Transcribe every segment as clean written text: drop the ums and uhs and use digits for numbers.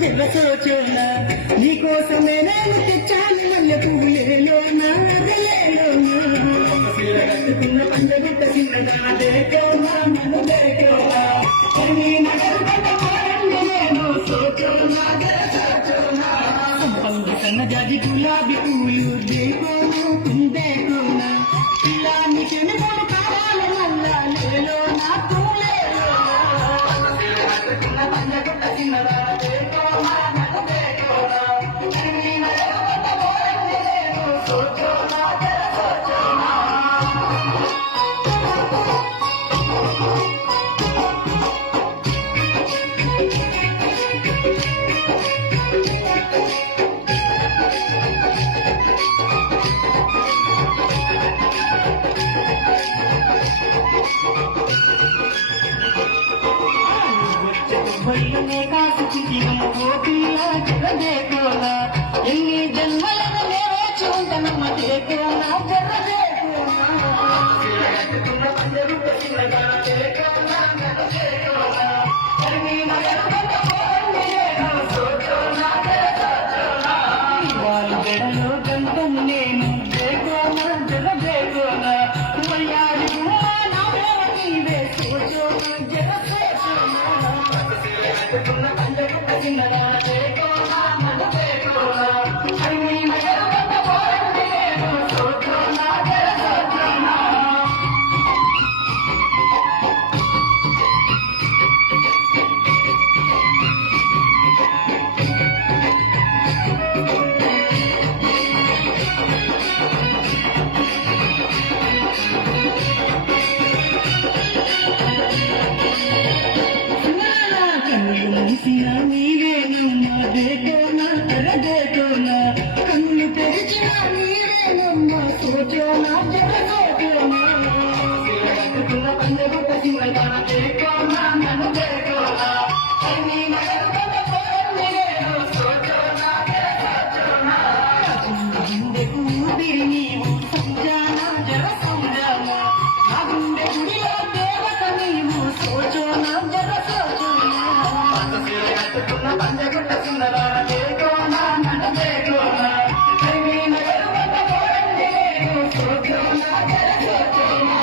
జర సోచోనా నీకోసమే నేను తెచ్చాను మల్లె పువ్వులేలోనా కట్టుకున్న పంచగుట్ట చిన్నదా దేకోనా నన్ను దేకోనా సన్న జాజి గులాబీ పూలు దేకోను కుందేకోనా పిల్లాన్ని చెనుకోడు కావాలి మల్లా లేలోనా తూలేలోనా పంచగుట్ట చిన్నదా దేకోనా నన్ను దేకోనా భయ్యనే కాసుకి జీవన కోపిలా జర దేకోనా ఎన్ని జన్మలను నేర్చి ఉంటానమ్మ దేకోనా జర దేకోనా పంజరు చిన్నగా దేకోనా నన్ను దేకోనా వాళ్ళ గడలో గంటం నేను దేకోనా జర దేకోనా మయ్యారి నా నీవే సోచోనా జర సోచోనా పంజగుట్ట చిన్నదా దేకోనా నన్ను దేకోనా సోచోనా జర సోచోనా నీవేనమ్మా దేకోనా జర దేకోనా కన్నులు తెరిచిన నీవేనమ్మా సోచోనా జర సోచోనా పంజగుట్ట చిన్నదా దేకోనా నన్ను దేకోనా గుండెకు ఊపిరి నీవు సంజానా జర సంజానా నా గుండె గుడిలో దేవత నీవు సోచోనా జర సోచోనా పంజగుట్ట చిన్నదా దేకోనా నన్ను దేకోనా సోచోనా జర సోచోనా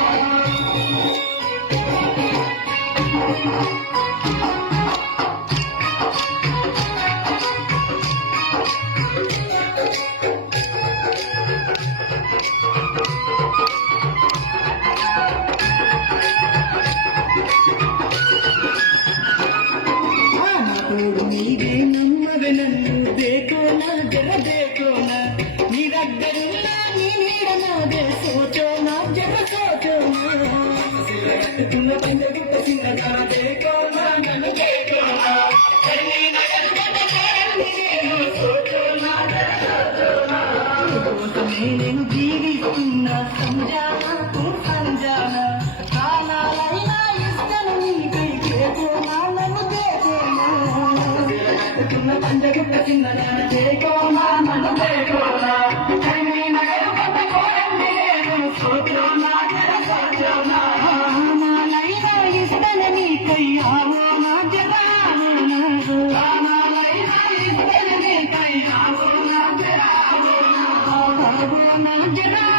నీవే నమ్మవే నన్ను దేకోనా జర దేకోనా నీ దగ్గరున్నా నీ నీడ నాదే సోచోనా జర సోచోనా పంజగుట్ట చిన్నదా దేకోనా నన్ను దేకోనా సోచోనా జర సోచోనా నేను జీవిస్తున్నా సంజానా సంజానా ప్రాణాలైనా ఇస్తాను నీకై దేకోనా నన్ను దేకోనా పంజగుట్ట చిన్నదా దేకోనా నన్ను దేకోనా సోచోనా జర సోచోనా నాలైనా ఇస్తాను నీకై ఆవోనా జర నాలైనా ఇస్తాను నీకై ఆవోనా జర